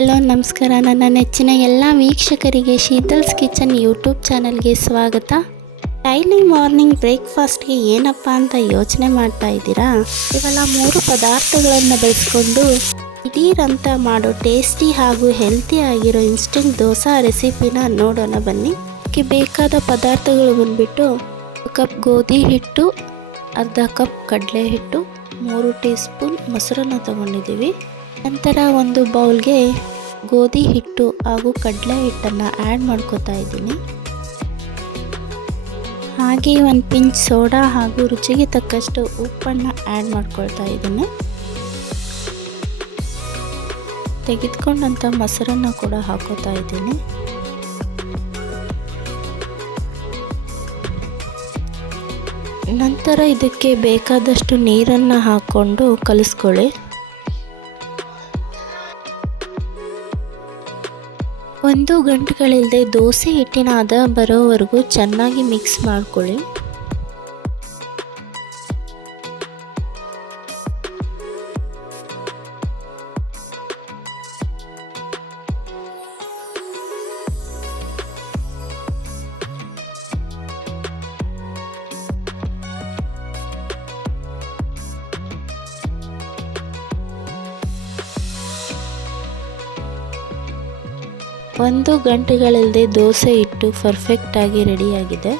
Hello ನಮಸ್ಕಾರ. ನನ್ನ ನೆಚ್ಚಿನ ಎಲ್ಲ ವೀಕ್ಷಕರಿಗೆ ಶೀತಲ್ಸ್ ಕಿಚನ್ ಯೂಟ್ಯೂಬ್ ಚಾನಲ್ಗೆ ಸ್ವಾಗತ. ಡೈಲಿ ಮಾರ್ನಿಂಗ್ ಬ್ರೇಕ್ಫಾಸ್ಟ್ಗೆ ಏನಪ್ಪ ಅಂತ ಯೋಚನೆ ಮಾಡ್ತಾ ಇದ್ದೀರಾ? ಇವೆಲ್ಲ 3 ಪದಾರ್ಥಗಳನ್ನು ಬಳಸ್ಕೊಂಡು ದಿಢೀರಂತ ಮಾಡೋ ಟೇಸ್ಟಿ ಹಾಗೂ ಹೆಲ್ತಿ ಆಗಿರೋ ಇನ್ಸ್ಟೆಂಟ್ ದೋಸೆ ರೆಸಿಪಿನ ನೋಡೋಣ ಬನ್ನಿ. ಇದಕ್ಕೆ ಬೇಕಾದ ಪದಾರ್ಥಗಳು ಬಂದ್ಬಿಟ್ಟು 1 ಕಪ್ ಗೋಧಿ ಹಿಟ್ಟು, ಅರ್ಧ ಕಪ್ ಕಡಲೆ ಹಿಟ್ಟು, 3 ಟೀ ಸ್ಪೂನ್ ಮೊಸರನ್ನು ತಗೊಂಡಿದ್ದೀವಿ. ನಂತರ ಒಂದು ಬೌಲ್ಗೆ ಗೋಧಿ ಹಿಟ್ಟು ಹಾಗೂ ಕಡಲೆ ಹಿಟ್ಟನ್ನು ಆ್ಯಡ್ ಮಾಡ್ಕೋತಾ ಇದ್ದೀನಿ. ಹಾಗೆ 1 ಪಿಂಚ್ ಸೋಡಾ ಹಾಗೂ ರುಚಿಗೆ ತಕ್ಕಷ್ಟು ಉಪ್ಪನ್ನು ಆ್ಯಡ್ ಮಾಡ್ಕೊಳ್ತಾ ಇದ್ದೀನಿ. ತೆಗೆದುಕೊಂಡಂಥ ಮೊಸರನ್ನು ಕೂಡ ಹಾಕೋತಾ ಇದ್ದೀನಿ. ನಂತರ ಇದಕ್ಕೆ ಬೇಕಾದಷ್ಟು ನೀರನ್ನು ಹಾಕ್ಕೊಂಡು ಕಲಿಸ್ಕೊಳ್ಳಿ. 1 ಗಂಟೆಗಳಿಲ್ಲದೆ ದೋಸೆ ಹಿಟ್ಟಿನ ಹದ ಬರೋವರೆಗೂ ಚೆನ್ನಾಗಿ ಮಿಕ್ಸ್ ಮಾಡ್ಕೊಳ್ಳಿ. ಒಂದು ಗಂಟೆಗಳಿಲ್ಲದೆ ದೋಸೆ ಹಿಟ್ಟು ಪರ್ಫೆಕ್ಟಾಗಿ ರೆಡಿಯಾಗಿದೆ.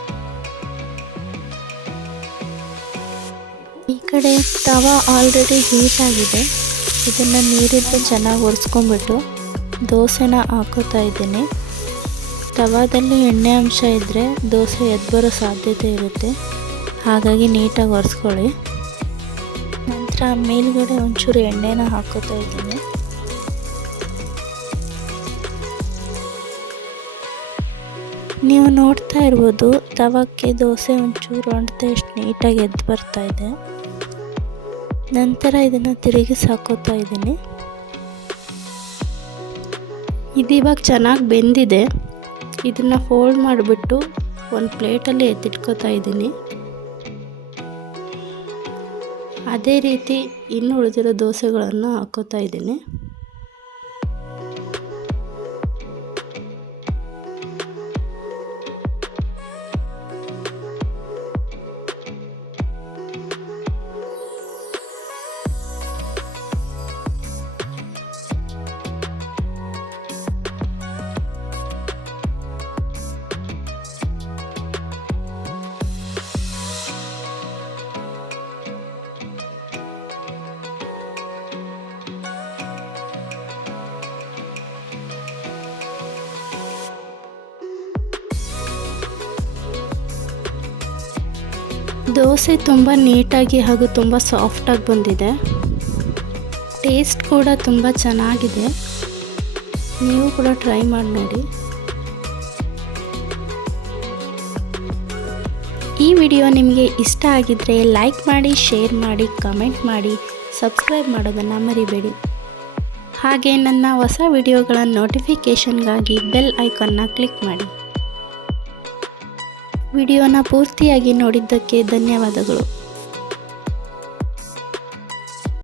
ಈ ಕಡೆ ತವಾ ಆಲ್ರೆಡಿ ಹೀಟ್ ಆಗಿದೆ. ಇದನ್ನು ನೀರಿಂದ ಚೆನ್ನಾಗಿ ಒರೆಸ್ಕೊಂಡ್ಬಿಟ್ಟು ದೋಸೆನ ಹಾಕೋತಾ ಇದ್ದೀನಿ. ತವಾದಲ್ಲಿ ಎಣ್ಣೆ ಅಂಶ ಇದ್ದರೆ ದೋಸೆ ಎದ್ದು ಬರೋ ಸಾಧ್ಯತೆ ಇರುತ್ತೆ, ಹಾಗಾಗಿ ನೀಟಾಗಿ ಒರೆಸ್ಕೊಳ್ಳಿ. ನಂತರ ಮೇಲ್ಗಡೆ ಒಂಚೂರು ಎಣ್ಣೆನ ಹಾಕೋತಾ ಇದ್ದೀನಿ. ನೀವು ನೋಡ್ತಾ ಇರ್ಬೋದು, ತವಕ್ಕೆ ದೋಸೆ ಒಂಚೂರು ಅಂಟದೆ ಎಷ್ಟು ನೀಟಾಗಿ ಎದ್ದು ಬರ್ತಾ ಇದೆ. ನಂತರ ಇದನ್ನು ತಿರುಗಿಸಿ ಹಾಕೋತಾ ಇದ್ದೀನಿ. ಇದು ಇವಾಗ ಚೆನ್ನಾಗಿ ಬೆಂದಿದೆ. ಇದನ್ನು ಫೋಲ್ಡ್ ಮಾಡಿಬಿಟ್ಟು ಒಂದು ಪ್ಲೇಟಲ್ಲಿ ಎತ್ತಿಟ್ಕೋತಾ ಇದ್ದೀನಿ. ಅದೇ ರೀತಿ ಇನ್ನು ಉಳಿದಿರೋ ದೋಸೆಗಳನ್ನು ಹಾಕೋತಾ ಇದ್ದೀನಿ. ದೋಸೆ ತುಂಬ ನೀಟಾಗಿ ಹಾಗೂ ತುಂಬ ಸಾಫ್ಟಾಗಿ ಬಂದಿದೆ. ಟೇಸ್ಟ್ ಕೂಡ ತುಂಬ ಚೆನ್ನಾಗಿದೆ. ನೀವು ಕೂಡ ಟ್ರೈ ಮಾಡಿ ನೋಡಿ. ಈ ವಿಡಿಯೋ ನಿಮಗೆ ಇಷ್ಟ ಆಗಿದ್ದರೆ ಲೈಕ್ ಮಾಡಿ, ಶೇರ್ ಮಾಡಿ, ಕಮೆಂಟ್ ಮಾಡಿ, ಸಬ್ಸ್ಕ್ರೈಬ್ ಮಾಡೋದನ್ನು ಮರಿಬೇಡಿ. ಹಾಗೆ ನನ್ನ ಹೊಸ ವಿಡಿಯೋಗಳ ನೋಟಿಫಿಕೇಷನ್ಗಾಗಿ ಬೆಲ್ ಐಕಾನ್ನ ಕ್ಲಿಕ್ ಮಾಡಿ. ವಿಡಿಯೋನ ಪೂರ್ತಿಯಾಗಿ ನೋಡಿದ್ದಕ್ಕೆ ಧನ್ಯವಾದಗಳು.